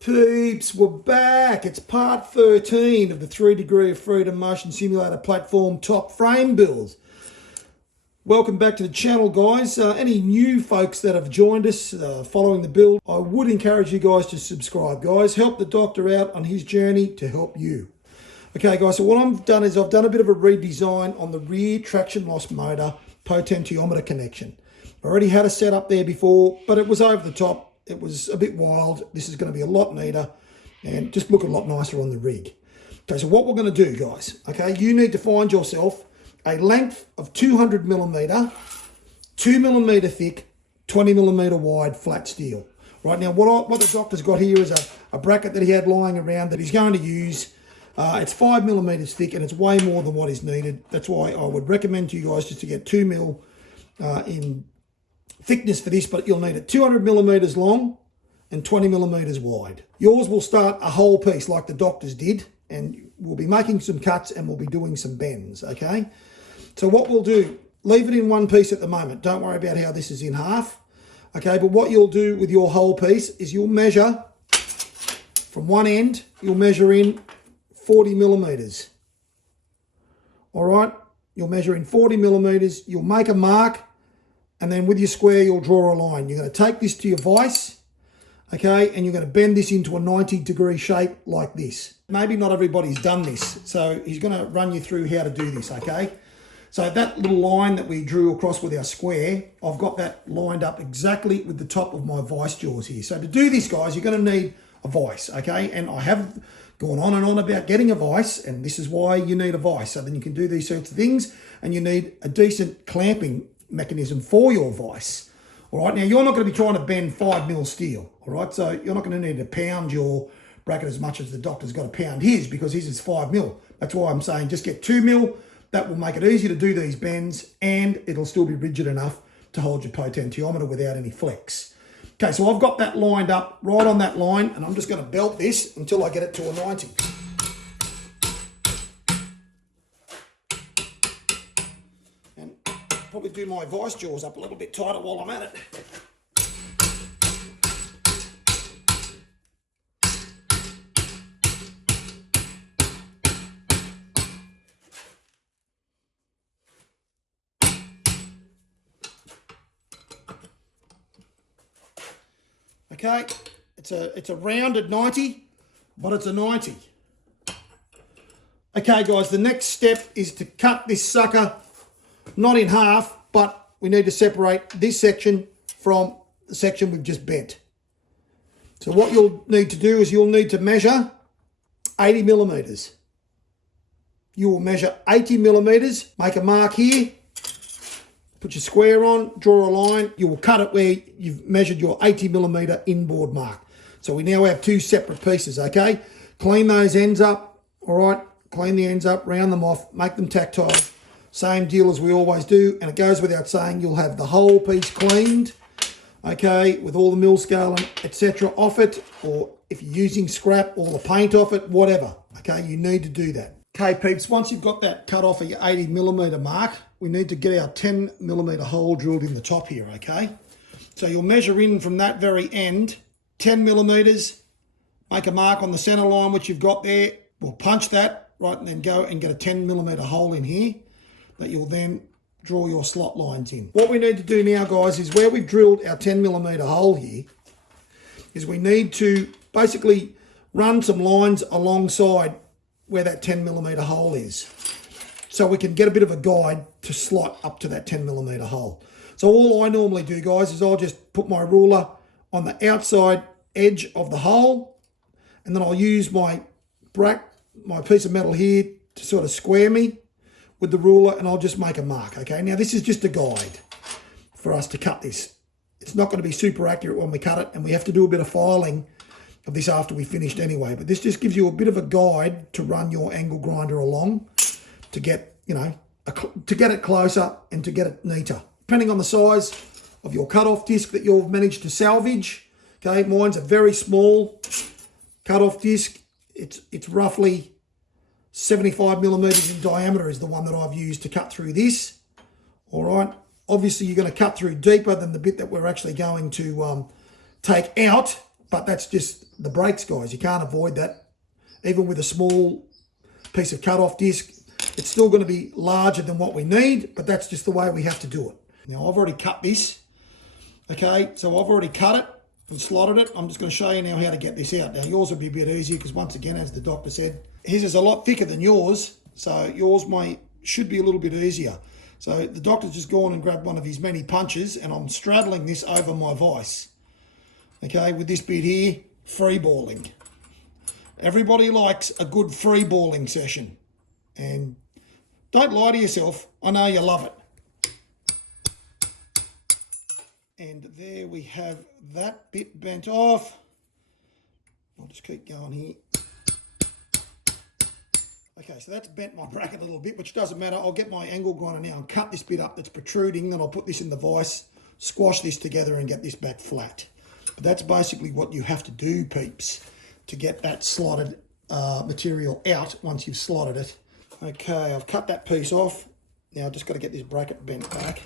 Peeps, we're back. It's part 13 of the 3 Degree of Freedom Motion Simulator Platform top frame builds. Welcome back to the channel, guys. Any new folks that have joined us following the build, I would encourage you guys to subscribe, guys. Help the doctor out on his journey to help you. Okay, guys, so what I've done is I've done a bit of a redesign on the rear traction loss motor potentiometer connection. I already had a setup there before, but it was over the top. It was a bit wild. This is going to be a lot neater and just look a lot nicer on the rig. Okay, so what we're going to do, guys, okay, you need to find yourself a length of 200 millimeter, 2 millimeter thick, 20 millimeter wide flat steel. Right now, what the doctor's got here is a bracket that he had lying around that he's going to use. It's 5 millimeters thick and it's way more than what is needed. That's why I would recommend to you guys just to get 2 mil in thickness for this, but you'll need it 200 millimeters long and 20 millimeters wide. Yours will start a whole piece like the doctors did, and we'll be making some cuts and we'll be doing some bends, okay? So what we'll do, leave it in one piece at the moment. Don't worry about how this is in half, okay? But what you'll do with your whole piece is you'll measure from one end, you'll measure in 40 millimeters. All right, you'll measure in 40 millimeters, you'll make a mark, and then with your square, you'll draw a line. You're going to take this to your vise, okay, and you're going to bend this into a 90-degree shape like this. Maybe not everybody's done this, so he's going to run you through how to do this, okay? So that little line that we drew across with our square, I've got that lined up exactly with the top of my vise jaws here. So to do this, guys, you're going to need a vise, okay? And I have gone on and on about getting a vise, and this is why you need a vise. So then you can do these sorts of things, and you need a decent clamping mechanism for your vise. All right, now you're not going to be trying to bend 5 mil steel, all right? So you're not going to need to pound your bracket as much as the doctor's got to pound his, because his is 5 mil. That's why I'm saying just get 2 mil. That will make it easy to do these bends, and it'll still be rigid enough to hold your potentiometer without any flex. Okay, so I've got that lined up right on that line, and I'm just going to belt this until I get it to a 90. Probably do my vise jaws up a little bit tighter while I'm at it. Okay, it's a rounded 90, but it's a 90. Okay, guys, the next step is to cut this sucker not in half, but we need to separate this section from the section we've just bent. So what you'll need to do is you'll need to measure 80 millimeters. You will measure 80 millimeters, make a mark here, put your square on, draw a line. You will cut it where you've measured your 80 millimeter inboard mark. So we now have two separate pieces, okay? Clean those ends up, all right? Clean the ends up, round them off, make them tactile. Same deal as we always do, and it goes without saying you'll have the whole piece cleaned, okay, with all the mill scale and etc. off it, or if you're using scrap, all the paint off it, whatever, okay, you need to do that. Okay, peeps, once you've got that cut off at your 80 millimeter mark, we need to get our 10 millimeter hole drilled in the top here, okay? So you'll measure in from that very end, 10 millimeters, make a mark on the center line which you've got there, we'll punch that, right, and then go and get a 10 millimeter hole in here that you'll then draw your slot lines in. What we need to do now, guys, is where we've drilled our 10 millimeter hole here, is we need to basically run some lines alongside where that 10 millimeter hole is, so we can get a bit of a guide to slot up to that 10 millimeter hole. So all I normally do, guys, is I'll just put my ruler on the outside edge of the hole, and then I'll use my piece of metal here to sort of square me with the ruler, and I'll just make a mark, okay? Now, this is just a guide for us to cut this. It's not going to be super accurate when we cut it, and we have to do a bit of filing of this after we finished anyway, but this just gives you a bit of a guide to run your angle grinder along to get, you know, to get it closer and to get it neater. Depending on the size of your cut-off disc that you've managed to salvage, okay? Mine's a very small cut-off disc. It's roughly 75 millimeters in diameter is the one that I've used to cut through this. All right. Obviously, you're going to cut through deeper than the bit that we're actually going to take out. But that's just the brakes, guys. You can't avoid that. Even with a small piece of cut-off disc, it's still going to be larger than what we need, but that's just the way we have to do it. Now, I've already cut this. Okay, so I've already cut it and slotted it. I'm just going to show you now how to get this out. Now, yours will be a bit easier because, once again, as the doctor said, his is a lot thicker than yours, so yours should be a little bit easier. So the doctor's just gone and grabbed one of his many punches, and I'm straddling this over my vise. Okay, with this bit here, free balling. Everybody likes a good free balling session. And don't lie to yourself. I know you love it. And there we have that bit bent off. I'll just keep going here. Okay, so that's bent my bracket a little bit, which doesn't matter. I'll get my angle grinder now and cut this bit up that's protruding. Then I'll put this in the vise, squash this together and get this back flat. But that's basically what you have to do, peeps, to get that slotted material out once you've slotted it. Okay, I've cut that piece off. Now I've just got to get this bracket bent back.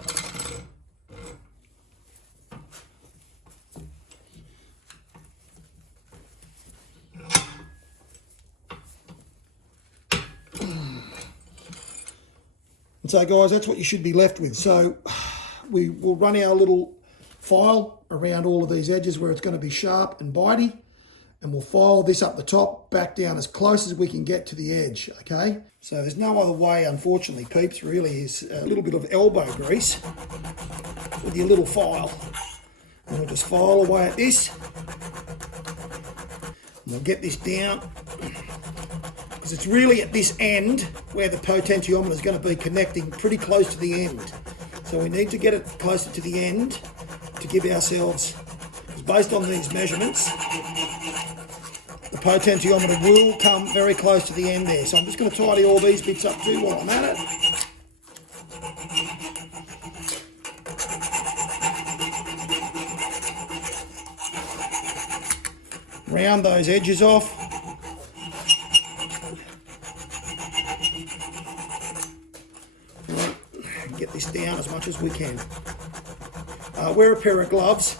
And so, guys, that's what you should be left with. So we will run our little file around all of these edges where it's going to be sharp and bitey. And we'll file this up the top, back down as close as we can get to the edge, okay? So there's no other way, unfortunately, peeps, really, is a little bit of elbow grease with your little file. And we'll just file away at this. And we'll get this down, because it's really at this end where the potentiometer is going to be connecting pretty close to the end. So we need to get it closer to the end to give ourselves, because based on these measurements, the potentiometer will come very close to the end there. So I'm just going to tidy all these bits up too while I'm at it. Round those edges off. Get this down as much as we can. Wear a pair of gloves,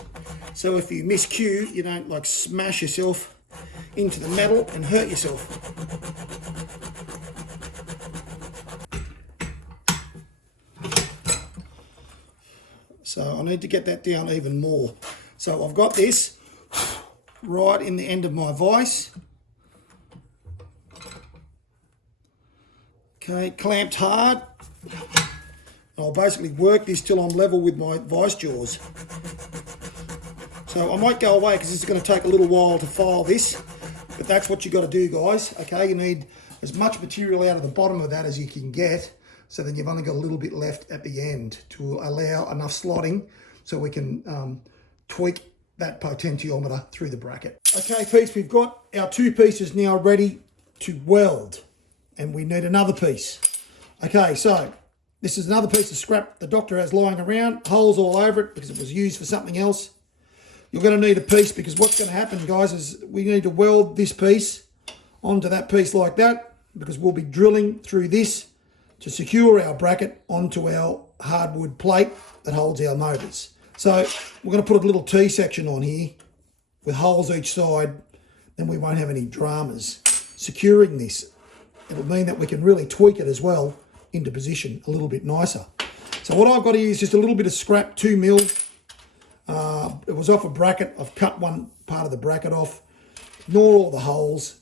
so if you miscue, you don't like smash yourself into the metal and hurt yourself. So I need to get that down even more. So I've got this right in the end of my vise. Okay, clamped hard. I'll basically work this till I'm level with my vice jaws. So I might go away because this is going to take a little while to file this, but that's what you got to do, guys. Okay, you need as much material out of the bottom of that as you can get, so then you've only got a little bit left at the end to allow enough slotting so we can tweak that potentiometer through the bracket. Okay, peeps, we've got our two pieces now ready to weld, and we need another piece. Okay, so this is another piece of scrap the doctor has lying around, holes all over it because it was used for something else. You're going to need a piece, because what's going to happen, guys, is we need to weld this piece onto that piece like that, because we'll be drilling through this to secure our bracket onto our hardwood plate that holds our motors. So we're going to put a little T-section on here with holes each side, then we won't have any dramas securing this. It'll mean that we can really tweak it as well into position a little bit nicer. So what I've got here is just a little bit of scrap 2mm. It was off a bracket. I've cut one part of the bracket off. Ignore all the holes.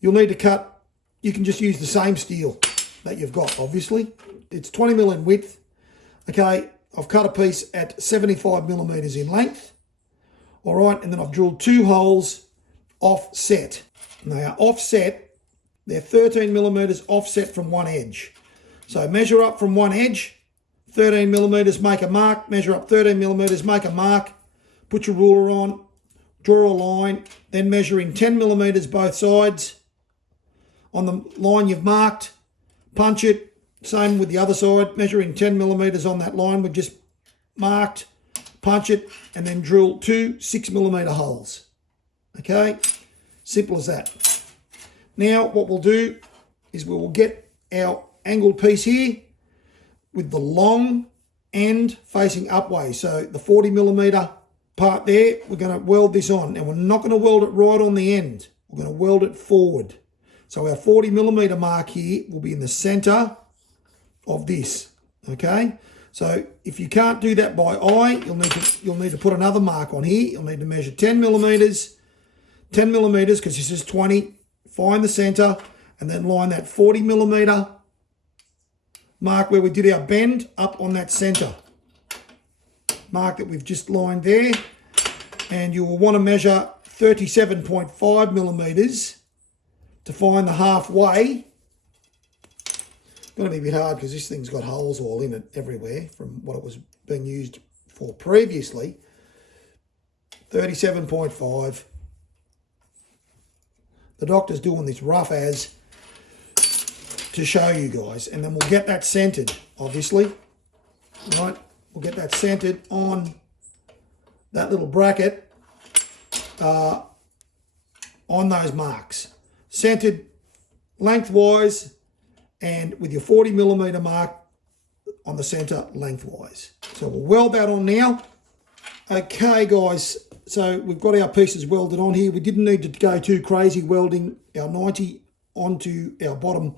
You'll need to cut, you can just use the same steel that you've got, obviously. It's 20mm in width. Okay, I've cut a piece at 75mm in length. All right, and then I've drilled two holes offset. And they are offset, they're 13mm offset from one edge. So measure up from one edge, 13mm, make a mark, measure up 13mm, make a mark, put your ruler on, draw a line, then measure in 10mm both sides. On the line you've marked, punch it, same with the other side, measure in 10mm on that line we've just marked, punch it, and then drill two 6mm holes. Okay, simple as that. Now what we'll do is we will get our angled piece here with the long end facing upways. So the 40mm part there, we're going to weld this on. And we're not going to weld it right on the end. We're going to weld it forward. So our 40mm mark here will be in the center of this, okay? So if you can't do that by eye, you'll need to put another mark on here. You'll need to measure 10mm, because this is 20. Find the center and then line that 40mm mark where we did our bend up on that center mark that we've just lined there. And you will want to measure 37.5mm to find the halfway. It's going to be a bit hard because this thing's got holes all in it everywhere from what it was being used for previously. 37.5. The doctor's doing this rough as to show you guys, and then we'll get that centered, obviously. Right, we'll get that centered on that little bracket on those marks. Centered lengthwise and with your 40mm mark on the center lengthwise. So we'll weld that on now. Okay guys, so we've got our pieces welded on here. We didn't need to go too crazy welding our 90 onto our bottom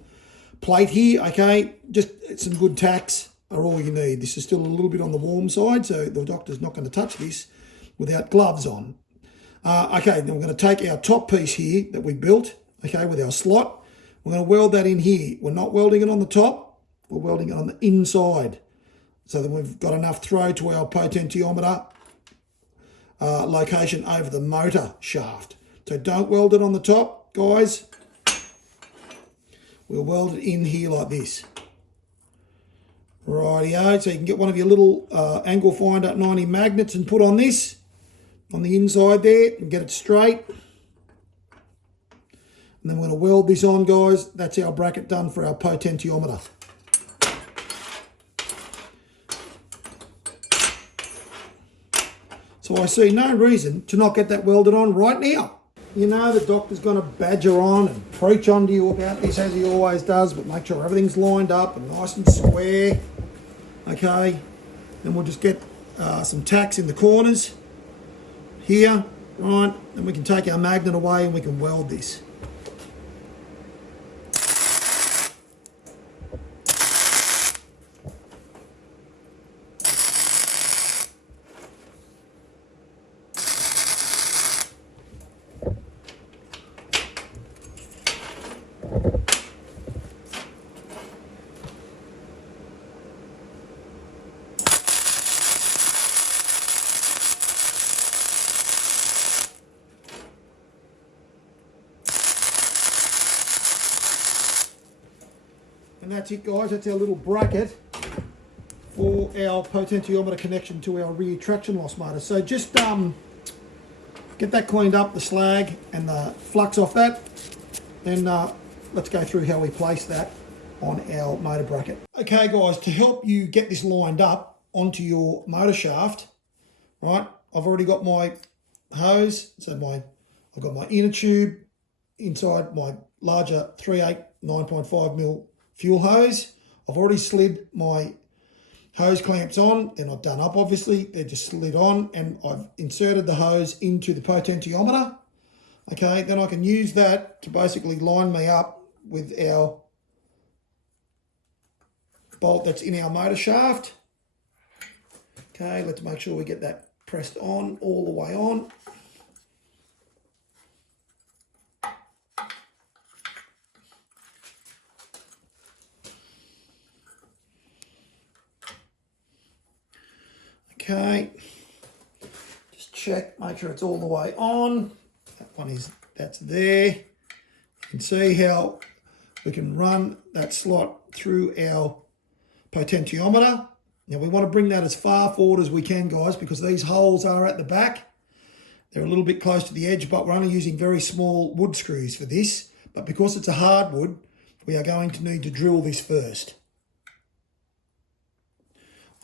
plate here, okay? Just some good tacks are all you need. This is still a little bit on the warm side, so the doctor's not going to touch this without gloves on. Okay, then we're going to take our top piece here that we built, okay, with our slot. We're going to weld that in here. We're not welding it on the top, we're welding it on the inside, so that we've got enough throw to our potentiometer location over the motor shaft. So don't weld it on the top, guys. We'll weld it in here like this. Rightio, so you can get one of your little angle finder 90 magnets and put on this, on the inside there, and get it straight. And then we're going to weld this on, guys. That's our bracket done for our potentiometer. So I see no reason to not get that welded on right now. You know the doctor's going to badger on and preach on to you about this as he always does, but make sure everything's lined up and nice and square. Okay, then we'll just get some tacks in the corners here, right? Then we can take our magnet away and we can weld this. And that's it, guys. That's our little bracket for our potentiometer connection to our rear traction loss motor. So just get that cleaned up, the slag and the flux off that. Then let's go through how we place that on our motor bracket. Okay, guys, to help you get this lined up onto your motor shaft, right? I've already got my hose. So I've got my inner tube inside my larger 3/8 9.5mm fuel hose. I've already slid my hose clamps on. They're not done up, obviously. They're just slid on, and I've inserted the hose into the potentiometer. Okay, then I can use that to basically line me up with our bolt that's in our motor shaft. Okay, let's make sure we get that pressed on all the way on. Okay, just check, make sure it's all the way on. That's there. You can see how we can run that slot through our potentiometer. Now we want to bring that as far forward as we can, guys, because these holes are at the back. They're a little bit close to the edge, but we're only using very small wood screws for this. But because it's a hardwood, we are going to need to drill this first.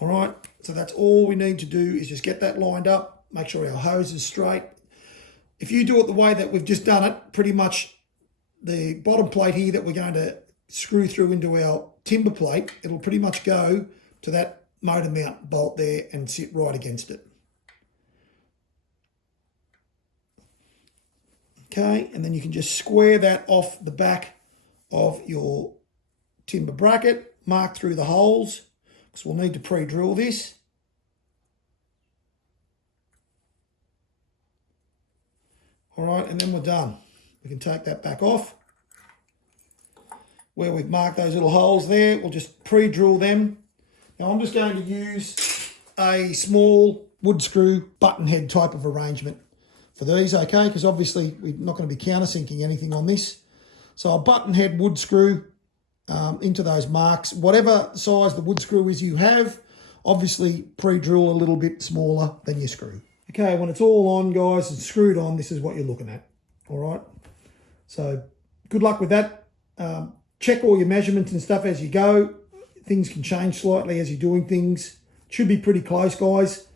All right, so that's all we need to do is just get that lined up, make sure our hose is straight. If you do it the way that we've just done it, pretty much the bottom plate here that we're going to screw through into our timber plate, it'll pretty much go to that motor mount bolt there and sit right against it. Okay, and then you can just square that off the back of your timber bracket, mark through the holes, because we'll need to pre-drill this. All right, and then we're done. We can take that back off. Where we've marked those little holes there, we'll just pre-drill them. Now I'm just going to use a small wood screw button head type of arrangement for these, okay? Because obviously we're not going to be countersinking anything on this. So a button head wood screw into those marks. Whatever size the wood screw is you have, obviously pre-drill a little bit smaller than your screw. Okay, when it's all on, guys, and screwed on, this is what you're looking at, all right? So good luck with that. Check all your measurements and stuff as you go. Things can change slightly as you're doing things. Should be pretty close, guys.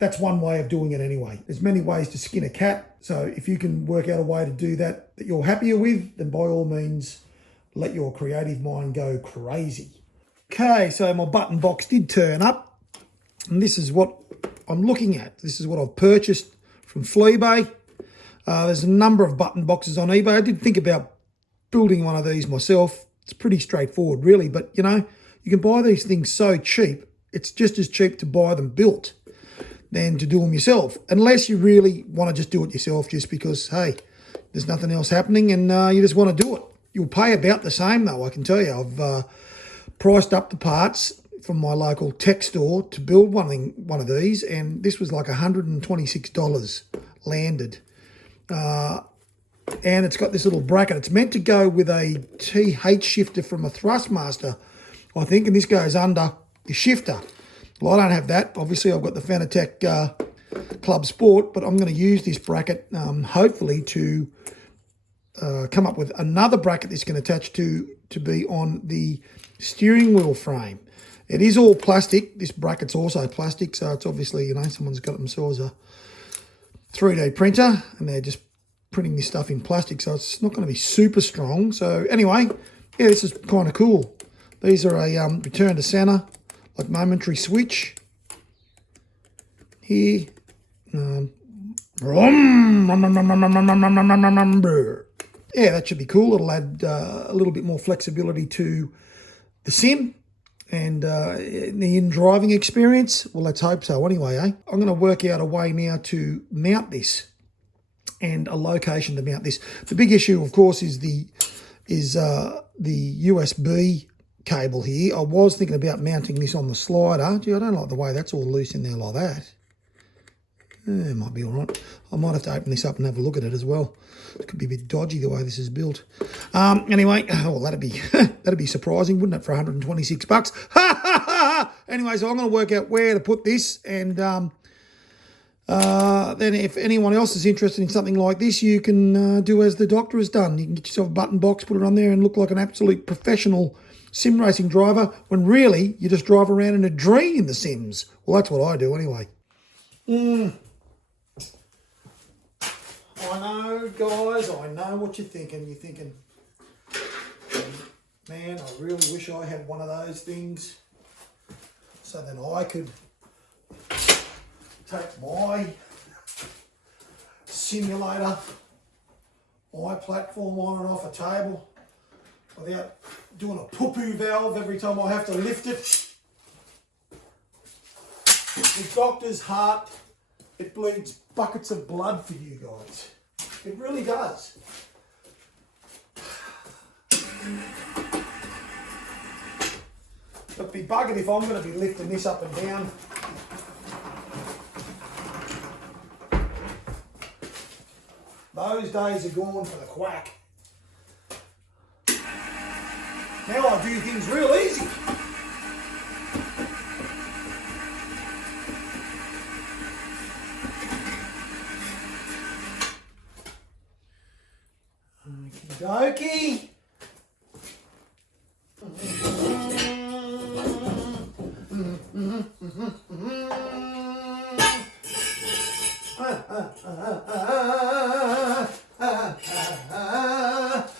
That's one way of doing it anyway. There's many ways to skin a cat. So if you can work out a way to do that you're happier with, then by all means, let your creative mind go crazy. Okay, so my button box did turn up. And this is what I'm looking at. This is what I've purchased from Fleabay. There's a number of button boxes on eBay. I did think about building one of these myself. It's pretty straightforward, really. But, you know, you can buy these things so cheap. It's just as cheap to buy them built than to do them yourself. Unless you really want to just do it yourself just because, hey, there's nothing else happening and you just want to do it. You'll pay about the same, though, I can tell you. I've priced up the parts from my local tech store to build one of these, and this was like $126 landed. And it's got this little bracket. It's meant to go with a TH shifter from a Thrustmaster, I think, and this goes under the shifter. Well, I don't have that. Obviously, I've got the Fanatec Club Sport, but I'm going to use this bracket, hopefully, to come up with another bracket that's going to attach to be on the steering wheel frame. It is all plastic. This bracket's also plastic, so it's obviously, you know, someone's got themselves a 3D printer, and they're just printing this stuff in plastic, so it's not going to be super strong. So anyway, yeah, this is kind of cool. These are a return to center, like momentary switch here. Yeah, that should be cool. It'll add a little bit more flexibility to the sim and the in-driving experience. Well, let's hope so anyway, eh? I'm going to work out a way now to mount this and a location to mount this. The big issue, of course, is the USB cable here. I was thinking about mounting this on the slider. Gee, I don't like the way that's all loose in there like that. It might be all right. I might have to open this up and have a look at it as well. It could be a bit dodgy the way this is built. Anyway, well, that'd be surprising, wouldn't it, for 126 bucks? Anyway, so I'm going to work out where to put this, and then if anyone else is interested in something like this, you can do as the doctor has done. You can get yourself a button box, put it on there, and look like an absolute professional sim racing driver, when really you just drive around in a dream in The Sims. Well, that's what I do anyway. I know, guys, I know what you're thinking. You're thinking, man, I really wish I had one of those things so then I could take my simulator, my platform on and off a table without doing a poo-poo valve every time I have to lift it. The doctor's heart, it bleeds buckets of blood for you guys. It really does. But be buggered if I'm going to be lifting this up and down. Those days are gone for the quack. Now I do things real easy. Okie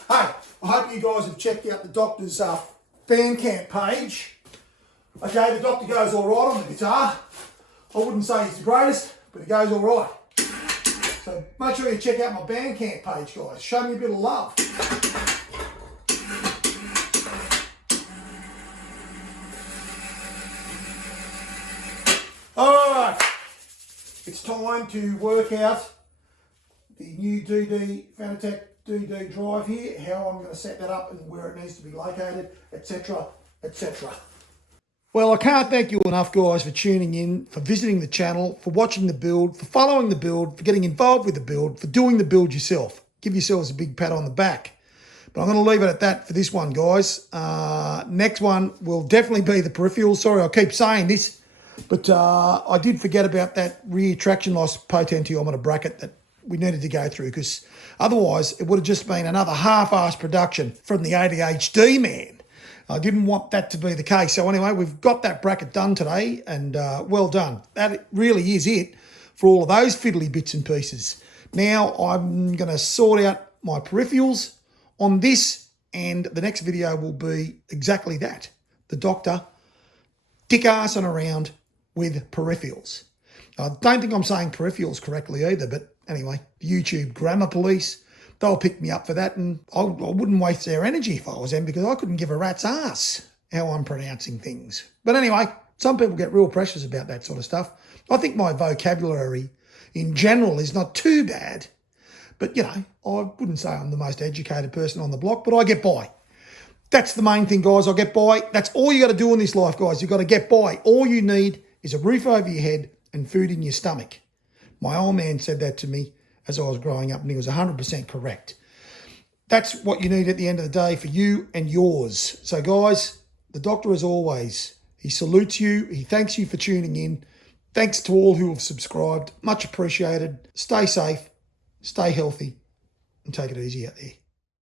Hey, I hope you guys have checked out the doctor's Bandcamp page. Okay, the doctor goes all right on the guitar. I wouldn't say he's the greatest, but he goes all right. So make sure you check out my Bandcamp page, guys. Show me a bit of love. Alright, it's time to work out the new DD Fanatec DD drive here, how I'm going to set that up and where it needs to be located, etc, etc. Well, I can't thank you enough, guys, for tuning in, for visiting the channel, for watching the build, for following the build, for getting involved with the build, for doing the build yourself. Give yourselves a big pat on the back. But I'm going to leave it at that for this one, guys. Next one will definitely be the peripherals. Sorry, I keep saying this, but I did forget about that rear traction loss potentiometer bracket that we needed to go through, because otherwise it would have just been another half-assed production from the ADHD man. I didn't want that to be the case. So anyway, we've got that bracket done today, and well done. That really is it for all of those fiddly bits and pieces. Now I'm going to sort out my peripherals on this, and the next video will be exactly that. The doctor dick-arsing around with peripherals. I don't think I'm saying peripherals correctly either, but anyway, YouTube grammar police, they'll pick me up for that, and I wouldn't waste their energy if I was them, because I couldn't give a rat's ass how I'm pronouncing things. But anyway, some people get real precious about that sort of stuff. I think my vocabulary in general is not too bad, but you know, I wouldn't say I'm the most educated person on the block, but I get by. That's the main thing, guys. I get by. That's all you got to do in this life, guys. You've got to get by. All you need is a roof over your head and food in your stomach. My old man said that to me as I was growing up, and he was 100% correct. That's what you need at the end of the day for you and yours. So guys, the doctor, as always, he salutes you. He thanks you for tuning in. Thanks to all who have subscribed. Much appreciated. Stay safe, stay healthy, and take it easy out there.